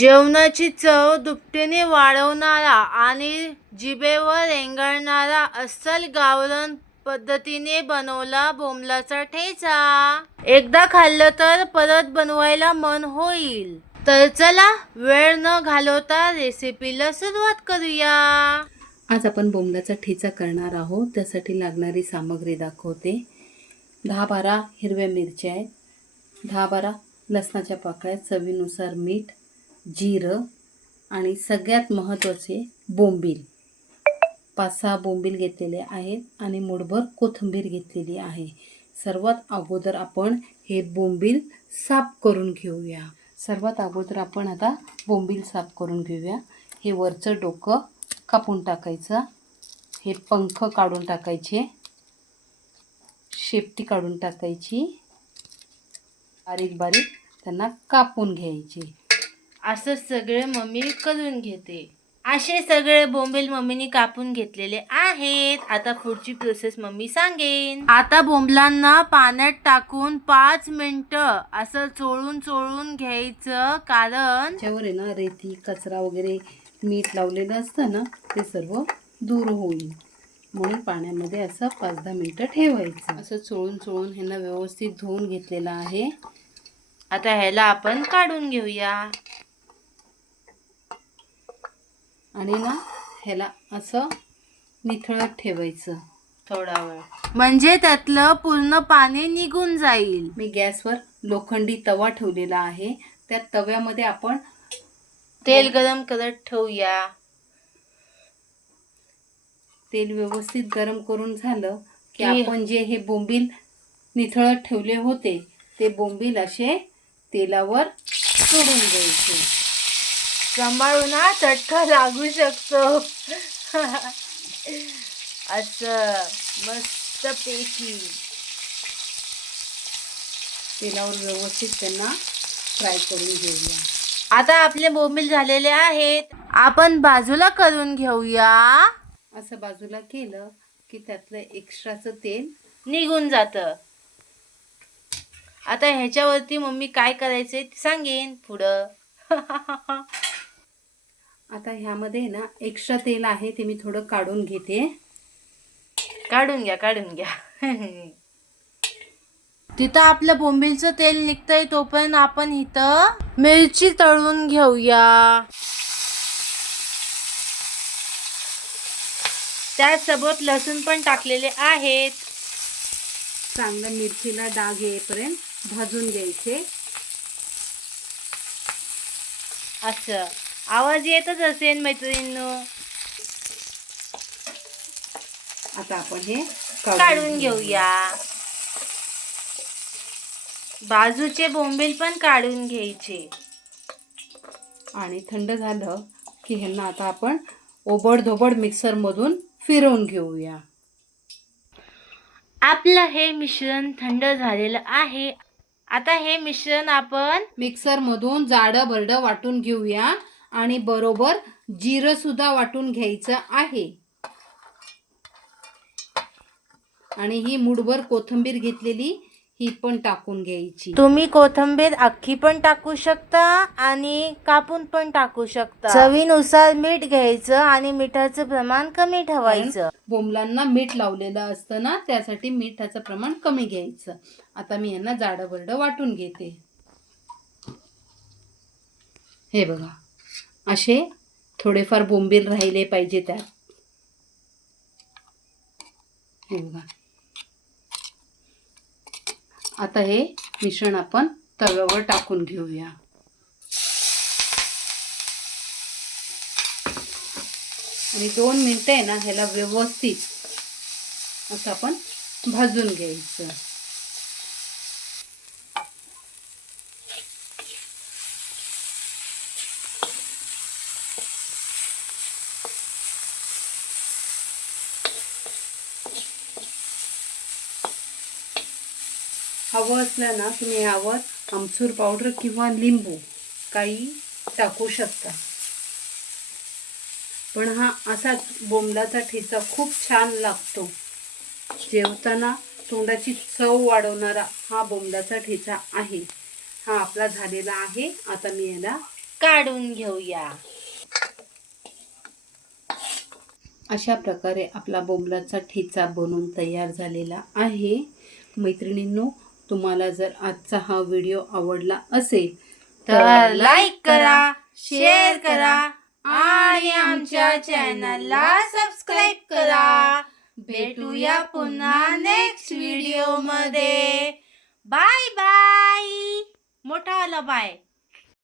जेवणाची चव दुपटीने वाढवणारा आणि जिभेवर रेंगाळणारा अस्सल गावरान पद्धतीने बनवला बोंबलाचा ठेचा. एकदा खाल्लं तर परत बनवायला मन होईल. तर चला वेळ न घालवता रेसिपीला सुरुवात करूया. आज आपण बोंबलाचा ठेचा करणार आहोत. त्यासाठी लागणारी सामग्री दाखवते. 10-12 हिरव्या मिरच्या आहेत, 10-12 लसणाच्या पाकळ्या, चवीनुसार मीठ, जिरं आणि सगळ्यात महत्त्वाचे बोंबील. 5-6 बोंबील घेतलेले आहेत आणि मूठभर कोथिंबीर घेतलेली आहे. सर्वात अगोदर आपण हे बोंबील साफ करून घेऊया. आता बोंबील साफ करून घेऊया. हे वरचं डोकं कापून टाकायचं, हे पंख काढून टाकायचे, शेपटी काढून टाकायची, बारीक बारीक त्यांना कापून घ्यायचे. असं सगळे मम्मी करून घेते. असे सगळे बोंबील मम्मीने कापून घेतलेले आहेत. आता पुढची प्रोसेस मम्मी सांगेन. आता बोंबलांना पाण्यात टाकून 5 मिनिटं असं चोळून घ्यायचं, कारण त्याच्यावर आहे ना रेती कचरा वगैरे मीठ लावलेलं असतं ना, ते सर्व दूर होईल म्हणून पाण्यामध्ये असं 5-10 मिनिटं ठेवायचं. असं चोळून ह्यांना व्यवस्थित धुवून घेतलेलं आहे. आता ह्याला आपण काढून घेऊया आणि ना ह्याला असं निथळत ठेवायचं थोडा वेळ, म्हणजे त्यातलं पूर्ण पाणी निघून जाईल. मी गॅसवर लोखंडी तवा ठेवलेला आहे. त्या तव्यामध्ये आपण तेल गरम करत ठेवूया. तेल व्यवस्थित गरम करून झालं की आपण जे हे बोंबील निथळत ठेवले होते ते बोंबील असे तेलावर सोडून द्यायचे. सांभाळून हा, चटका लागू शकतो. असं मस्त पैकी तेलावर व्यवस्थित त्यांना फ्राय करून घेऊया. आता आपले बोंबील झालेले आहेत. आपण बाजूला करून घेऊया. असं बाजूला केलं की त्यातलं एक्स्ट्राचं तेल निघून जातं. आता ह्याच्यावरती मम्मी काय करायचंय ते सांगेन पुढं. आता ह्यामध्ये ना एक्स्ट्रा तेल आहे ते मी थोडं काढून घेते. काढून घ्या. तिथं आपलं बोंबीलचं तेल निघतंय तोपर्यंत आपण इथं मिरची तळून घेऊया. त्यासोबत लसूण पण टाकलेले आहेत. चांगलं मिरचीला डाग येईपर्यंत भाजून घ्यायचे. असं आवाज येतच असेल मैत्रिणींनो. आता आपण हे काढून घेऊया. बाजूचे बोंबील पण काढून घ्यायचे. आणि थंड झालं की ह्यांना आता आपण ओबडधोबड मिक्सरमधून फिरवून घेऊया. आपलं हे मिश्रण थंड झालेलं आहे. आता हे मिश्रण आपण मिक्सरमधून जाडं भरडं वाटून घेऊया आणि बरोबर जिरं सुद्धा वाटून घ्यायचं आहे. आणि ही मुठभर कोथिंबीर घेतलेली ही पण टाकून घ्यायची. तुम्ही कोथिंबीर अख्खी पण टाकू शकता आणि कापून पण टाकू शकता. चवीनुसार मीठ घ्यायचं आणि मिठाचं प्रमाण कमी ठेवायचं. बोंबलांना मीठ लावलेलं असतं ना, त्यासाठी मिठाचं प्रमाण कमी घ्यायचं. आता मी यांना जाडं भरडं वाटून घेते. हे बघा, असे थोडेफार बोंबील राहिले पाहिजे त्यात. हे बघा. आता हे मिश्रण आपण तव्यावर टाकून घेऊया. आणि 2 मिनिटं आहे ना ह्याला व्यवस्थित असं आपण भाजून घ्यायचं. हवं असलं ना तुम्ही यावर आमचूर पावडर किंवा लिंबू काही टाकू शकता. पण हा असाच बोंबलाचा ठेचा खूप छान लागतो. जेवताना तोंडाची चव वाढवणारा हा बोंबलाचा ठेचा आहे. हा आपला झालेला आहे. आता मी याला काढून घेऊया. अशा प्रकारे आपला बोंबलाचा ठेचा बनवून तयार झालेला आहे. मैत्रिणींनो, तुम्हाला जर आजचा हा व्हिडिओ आवडला असेल तर लाईक करा, शेअर करा आणि आमच्या चॅनलला सबस्क्राईब करा. भेटूया पुन्हा नेक्स्ट व्हिडिओ मध्ये. Bye bye. मोठा वाला बाय.